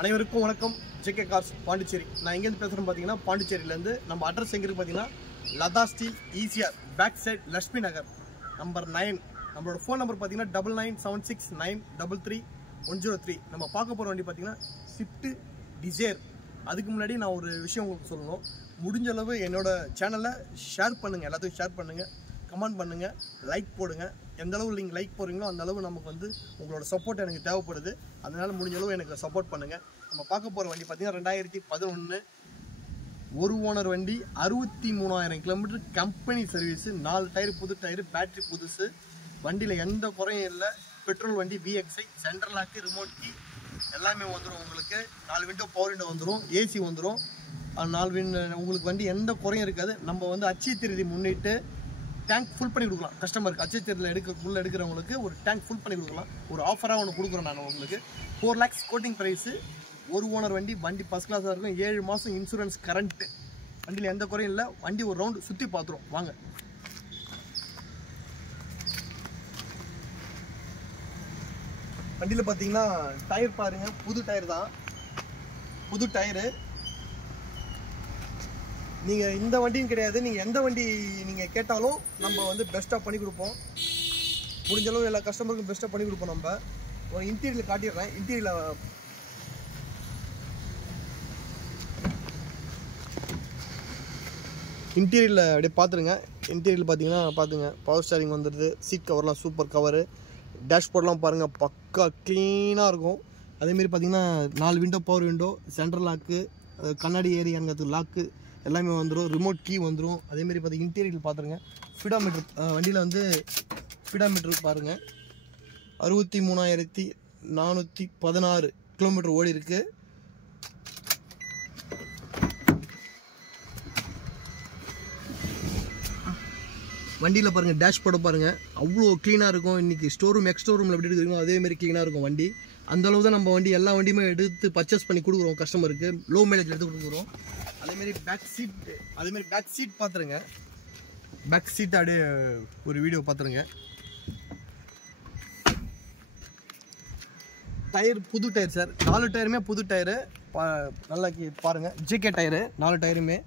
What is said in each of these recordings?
அனைவருக்கும் வணக்கம். JK cars Pondicherry. நான் எங்கேருந்து பேசுகிறேன்னு பார்த்தீங்கன்னா பாண்டிச்சேரியிலேருந்து. நம்ம அட்ரஸ் எங்கே இருக்குது பார்த்தீங்கன்னா Latha steel ECR back side Lakshmi Nagar number 9. நம்மளோட ஃபோன் நம்பர் பார்த்தீங்கன்னா 9976933103. நம்ம பார்க்க போகிற வண்டி பார்த்தீங்கன்னா ஸ்விஃப்ட் டிசைர். அதுக்கு முன்னாடி நான் ஒரு விஷயம் உங்களுக்கு சொல்லணும். முடிஞ்ச அளவு என்னோட சேனலை ஷேர் பண்ணுங்கள், எல்லாத்தையும் ஷேர் பண்ணுங்கள், கமெண்ட் பண்ணுங்கள், லைக் போடுங்க. எந்த அளவு நீங்கள் லைக் போடுறீங்களோ அந்த அளவு நமக்கு வந்து உங்களோட சப்போர்ட் எனக்கு தேவைப்படுது. அதனால் முடிஞ்ச அளவு எனக்கு சப்போர்ட் பண்ணுங்கள். நம்ம பார்க்க போகிற வண்டி பார்த்தீங்கன்னா 2011 ஒரு ஓனர் வண்டி, 63,000 கிலோமீட்டர், கம்பெனி சர்வீஸு, 4 டயர் புது டயரு, பேட்ரி புதுசு, வண்டியில் எந்த குறையும் இல்லை. பெட்ரோல் வண்டி, VXI, central lock, remote key எல்லாமே வந்துடும். உங்களுக்கு 4 விண்டோ பவர் விண்டோ வந்துடும், ஏசி வந்துடும். 4 உங்களுக்கு வண்டி எந்த குறையும் இருக்காது. நம்ம வந்து அச்சய திருதி முன்னிட்டு டேங்க் ஃபுல் பண்ணி கொடுக்கலாம் கஸ்டமருக்கு. அச்சய திருதியில் எடுக்கிறவங்களுக்கு ஒரு டேங்க் ஃபுல் பண்ணி கொடுக்கலாம். ஒரு ஆஃபராக ஒன்று கொடுக்குறோம் நான் உங்களுக்கு. 4 lakhs கோட்டிங் ப்ரைஸு. ஒரு ஓனர் வண்டி, வண்டி ஃபஸ்ட் கிளாஸாக இருக்கும். 7 மாதம் இன்சூரன்ஸ் கரண்ட்டு. வண்டியில் எந்த குறையும் இல்லை. வண்டி ஒரு ரவுண்டு சுற்றி பார்த்துரும் வாங்க. வண்டியில் பார்த்தீங்கன்னா டயர் பாருங்கள், புது டயர் தான், புது டயரு. நீங்கள் இந்த வண்டியும் கிடையாது, நீங்கள் எந்த வண்டி நீங்கள் கேட்டாலும் நம்ம வந்து பெஸ்ட்டாக பண்ணி கொடுப்போம். முடிஞ்சளவு எல்லா கஸ்டமருக்கும் பெஸ்ட்டாக பண்ணி கொடுப்போம். நம்ம ஒரு இன்டீரியரில் காட்டிடுறேன். இன்டீரியரில் அப்படியே பார்த்துருங்க. இன்டீரியரில் பார்த்தீங்கன்னா பார்த்துங்க, பவர் ஸ்டேரிங் வந்துடுது, சீட் கவர்லாம் சூப்பர் கவரு, டேஷ்போர்ட்லாம் பாருங்கள் பக்கா க்ளீனாக இருக்கும். அதேமாரி பார்த்தீங்கன்னா 4 window power window, central lock, கண்ணாடி ஏரியாங்கிறது லாக்கு எல்லாமே வந்துடும், ரிமோட் கீ வந்துடும். அதேமாரி பார்த்தீங்கன்னா இன்டீரியரில் பார்த்துருங்க. ஸ்பீடாமீட்டர் வண்டியில் வந்து ஸ்பீடாமீட்டர் பாருங்கள், 63,416 கிலோமீட்டர் ஓடி இருக்குது. வண்டியில் பாருங்கள், டேஷ்போர்டை பாருங்கள், அவ்வளோ க்ளீனாக இருக்கும். இன்றைக்கி ஸ்டோரூம் எக்ஸ்டோர் ரூமில் எப்படி இருக்குமோ அதேமாரி க்ளீனாக இருக்கும் வண்டி. அந்தளவு தான் நம்ம வண்டி எல்லா வண்டியுமே எடுத்து பர்ச்சேஸ் பண்ணி கொடுக்குறோம் கஸ்டமருக்கு. லோ மைலேஜ் எடுத்து கொடுக்குறோம். அதேமாரி பேக் சீட் பார்த்துருங்க. பேக் சீட் அப்படியே ஒரு வீடியோ பார்த்துருங்க. டயர் புது டயர் சார், 4 டயருமே புது டயரு. நல்லா பாருங்கள், ஜேகே டயரு 4 டயருமே.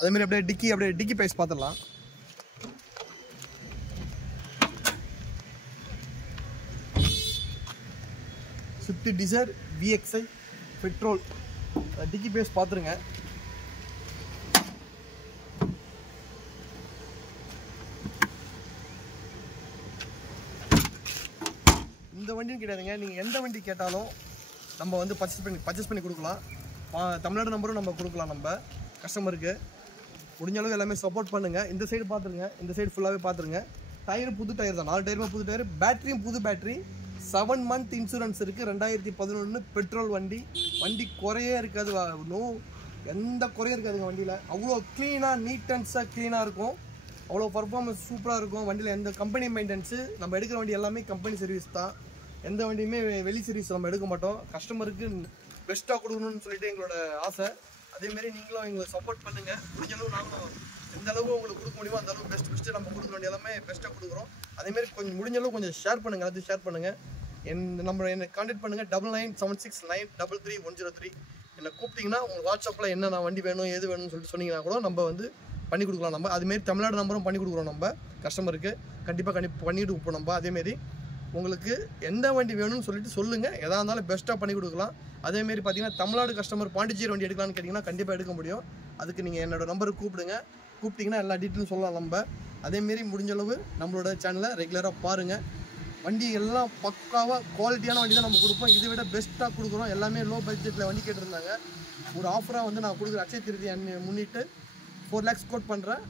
அதேமாரி அப்படியே டிக்கி ப்ரைஸ் பார்த்துடலாம். Swift Dzire VXI petrol. Dicky price பார்த்துருங்க. இந்த வண்டியும் கிடையாதுங்க, நீங்கள் எந்த வண்டி கேட்டாலும் நம்ம வந்து பர்ச்சேஸ் பண்ணி கொடுக்கலாம். தமிழ்நாடு நம்பரும் நம்ம கொடுக்கலாம் நம்ம கஸ்டமருக்கு. முடிஞ்சளவு எல்லாமே சப்போர்ட் பண்ணுங்கள். இந்த சைடு பார்த்துருங்க, இந்த சைடு ஃபுல்லாகவே பார்த்துருங்க. டயர் புது டயர் தான், 4 டயருமே புது டயர். பேட்டரியும் புது பேட்டரி, 7 month இன்சூரன்ஸ் இருக்குது. 2011 பெட்ரோல் வண்டி. வண்டி குறையே இருக்காது, எந்த குறையும் இருக்காதுங்க வண்டியில். அவ்வளோ க்ளீனாக, நீட் அண்ட்ஸாக க்ளீனாக இருக்கும். அவ்வளோ பர்ஃபார்மன்ஸ் சூப்பராக இருக்கும். வண்டியில் எந்த கம்பெனி மெயின்டெனன்ஸு, நம்ம எடுக்கிற வண்டி எல்லாமே கம்பெனி சர்வீஸ் தான். எந்த வண்டியுமே வெளி சர்வீஸ் நம்ம எடுக்க மாட்டோம். கஸ்டமருக்கு பெஸ்ட்டாக கொடுக்கணும்னு சொல்லிட்டு எங்களோட ஆசை. அதேமாரி நீங்களும் எங்களுக்கு சப்போர்ட் பண்ணுங்கள். முடிஞ்சளவு நாங்களும் எந்த அளவு உங்களுக்கு கொடுக்க முடியுமோ அந்த அளவு பெஸ்ட்டு நம்ம கொடுக்க வேண்டிய எல்லாமே பெஸ்ட்டாக கொடுக்குறோம். அதேமாரி கொஞ்சம் முடிஞ்சளவு கொஞ்சம் ஷேர் பண்ணுங்கள், எல்லாத்தையும் ஷேர் பண்ணுங்கள். என்னை கான்டாக்ட் பண்ணுங்கள். 9976933103. என்னை கூப்பிட்டிங்கன்னா உங்களுக்கு வாட்ஸ்அப்பில் என்ன நான் வண்டி வேணும் எது வேணும்னு சொல்லிட்டு சொன்னீங்கன்னா கூட நம்ம வந்து பண்ணி கொடுக்கலாம். நம்ம அதுமாரி தமிழ்நாடு நம்பரும் பண்ணி கொடுக்குறோம் நம்ம கஸ்டமருக்கு. கண்டிப்பாக பண்ணிட்டு இருப்போம் நம்ம. அதேமாரி உங்களுக்கு எந்த வண்டி வேணும்னு சொல்லிட்டு சொல்லுங்கள், எதாக இருந்தாலும் பெஸ்ட்டாக பண்ணி கொடுக்கலாம். அதேமாரி பார்த்தீங்கன்னா தமிழ்நாடு கஸ்டமர் பாண்டிச்சேரி வண்டி எடுக்கலான்னு கேட்டிங்கன்னா கண்டிப்பாக எடுக்க முடியும். அதுக்கு நீங்கள் என்னோடய நம்பருக்கு கூப்பிட்டிங்கன்னா எல்லா டீட்டெயிலும் சொல்லலாம் நம்ம. அதேமாரி முடிஞ்சளவு நம்மளோட சேனலை ரெகுலராக பாருங்கள். வண்டி எல்லாம் பக்காவாக குவாலிட்டியான வண்டி தான் நம்ம கொடுப்போம். இதை விட பெஸ்ட்டாக கொடுக்குறோம். எல்லாமே லோ பட்ஜெட்டில் வண்டி கேட்டிருந்தாங்க. ஒரு ஆஃபராக வந்து நான் கொடுக்குற அச்சய திருதி முன்னிட்டு 4 lakhs கோட் பண்ணுறேன்.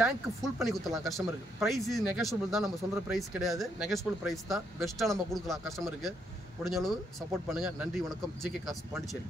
டேங்க் ஃபுல் பண்ணி கொடுத்துடலாம் கஸ்டமருக்கு. ப்ரைஸ் நெகோஷியபிள் தான், நம்ம சொல்கிற ப்ரைஸ் கிடையாது, நெகோஷியபிள் ப்ரைஸ் தான். பெஸ்ட்டாக நம்ம கொடுக்கலாம் கஸ்டமருக்கு. முடிஞ்சளவு சப்போர்ட் பண்ணுங்கள். நன்றி, வணக்கம். JK cars Pondicherry.